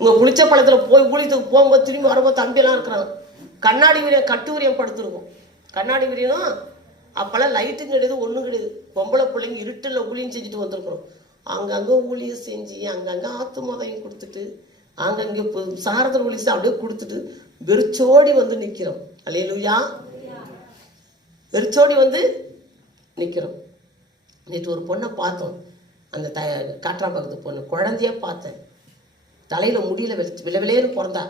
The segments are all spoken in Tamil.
உங்க புளிச்ச பழத்துல போய் ஊழியத்துக்கு போகும்போது திரும்பி வரும்போது தம்பியெல்லாம் இருக்கிறாங்க. கண்ணாடி வீரியம் கட்டு வீரியம் படுத்துருக்கும். கண்ணாடி வீரியம் அப்பெல்லாம் லைட்டும் கிடையாது, ஒன்றும் கிடையாது. பொம்பளை பிள்ளைங்க இருட்டில் ஊழியம் செஞ்சுட்டு வந்திருக்கிறோம். அங்கங்கே ஊழியம் செஞ்சு அங்கங்கே ஆத்து மோதையும் கொடுத்துட்டு அங்கங்கே சாரதர் ஊழியம் அப்படியே கொடுத்துட்டு வெறிச்சோடி வந்து நிற்கிறோம். அல்லேலூயா. வெறிச்சோடி வந்து நிற்கிறோம். நேற்று ஒரு பொண்ணை பார்த்தோம். அந்த காட்ராம்பக்கத்து பொண்ணு குழந்தைய பார்த்தேன். தலையில் முடியல விளவிலேன்னு பிறந்தா.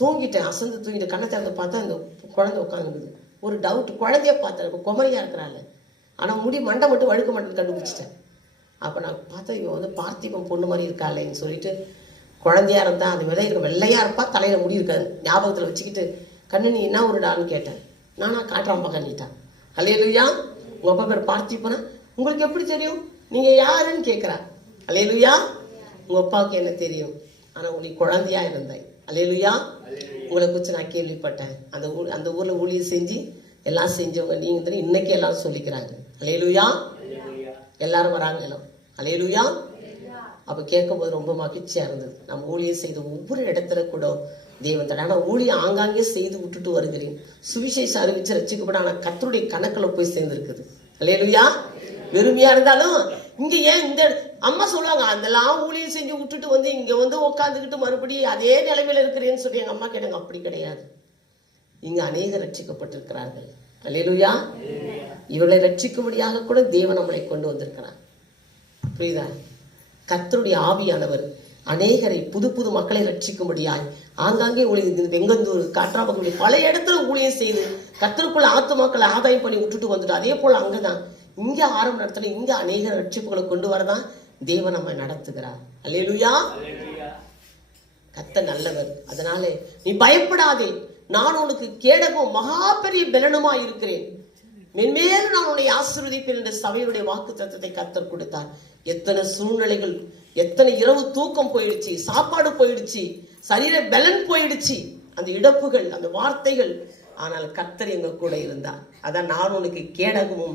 தூங்கிட்டேன், அசந்து தூங்கிட்டேன். கண்ணை திறந்து பார்த்தா அந்த குழந்தை உட்காந்துருக்குது. ஒரு டவுட், குழந்தைய பார்த்தேன். இப்போ குமரியா இருக்கிறாள், ஆனால் முடி மண்டை மட்டும் வழுக்க மாட்டேன்னு கண்டுபிடிச்சிட்டேன். அப்போ நான் பார்த்தா இவன் வந்து பார்த்திபம் பொண்ணு மாதிரி இருக்காளேன்னு சொல்லிட்டு, குழந்தையா இருந்தா அந்த விதை இருக்க வெள்ளையா இருப்பா, தலையில் முடி இருக்காது, ஞாபகத்தில் வச்சுக்கிட்டு கண்ணு நீ என்ன உருடான்னு கேட்டேன். நானா காட்டுறாம்பக்கன்னிட்டான். அல்லேலூயா. உங்கள் அப்பா பேர் பார்த்திபனா? உங்களுக்கு எப்படி தெரியும்? நீங்கள் யாருன்னு கேட்குறா. அல்லேலூயா. உங்கள் அப்பாவுக்கு என்ன தெரியும்? ஆனால் உங்களுக்கு குழந்தையா இருந்தேன். அல்லேலூயா. உங்களை குறித்து நான் கேள்விப்பட்டேன். அந்த ஊரில் ஊழியம் செஞ்சு எல்லாம் செஞ்சவங்க நீங்கள் தெரியும். இன்னைக்கு எல்லாரும் சொல்லிக்கிறாங்க. அல்லேலூயா. எல்லாரும் வராங்க எல்லாம். அல்லேலூயா. அப்போ கேட்கும்போது ரொம்ப மகிழ்ச்சியாக இருந்தது. நம்ம ஊழியம் செய்த ஒவ்வொரு இடத்துல கூட தேவன் தடை. ஆனால் ஊழியம் ஆங்காங்கே செய்து விட்டுட்டு வருகிறேன். சுவிசேஷம் அறிவிச்சு ரசிக்கப்பட, ஆனால் கர்த்தருடைய கணக்கில் போய் சேர்ந்துருக்குது. அல்லேலூயா. வெறுமையா இருந்தாலும் இங்க ஏன் இந்த அம்மா சொல்லுவாங்க, அதெல்லாம் ஊழியம் செஞ்சு விட்டுட்டு வந்து இங்க வந்து உட்காந்துக்கிட்டு மறுபடியும் அதே நிலைமையில இருக்கிறேன்னு சொல்லி எங்க அம்மா கேட்டாங்க. அப்படி கிடையாது. இங்க அநேகர் ரட்சிக்கப்பட்டிருக்கிறார்கள். அல்லேலூயா. இவர்களை ரட்சிக்கும்படியாக கூட தேவன் நம்மளை கொண்டு வந்திருக்கிறார். புரியுதா? கர்த்தருடைய ஆவியானவர் அநேகரை புது புது மக்களை ரட்சிக்கும்படியாய் ஆங்காங்கே ஊழியம், வெங்கந்தூர், காட்ராம்பக்கம் பல இடத்துல ஊழியம் செய்து கர்த்தருக்குள்ள ஆத்துமாக்களை ஆதாயம் பண்ணி விட்டுட்டு வந்துட்டு, அதே போல அங்கதான் இங்க ஆரம்ப நடத்தின இங்க அநேக ரட்சிப்புகளை கொண்டு வரதான் தேவன் நம்ம நடத்துகிறார். அல்லேலூயா. கர்த்தர் நல்லவர். அதனால நீ பயப்படாதே, நான் உனக்கு கேடகம் மகா பெரிய பலனுமா இருக்கிறேன், மென்மேலும் நான் உன்னை ஆசீர்வதிப்பேன் என்ற சபையுடைய வாக்கு தத்தத்தை கர்த்தர் கொடுத்தார். எத்தனை சூழ்நிலைகள், எத்தனை இரவு தூக்கம் போயிடுச்சு, சாப்பாடு போயிடுச்சு, சரீர பலன் போயிடுச்சு, அந்த இழப்புகள், அந்த வார்த்தைகள், ஆனால் கர்த்தர் எங்க கூட இருந்தார். அதான் நான் உனக்கு கேடகமும்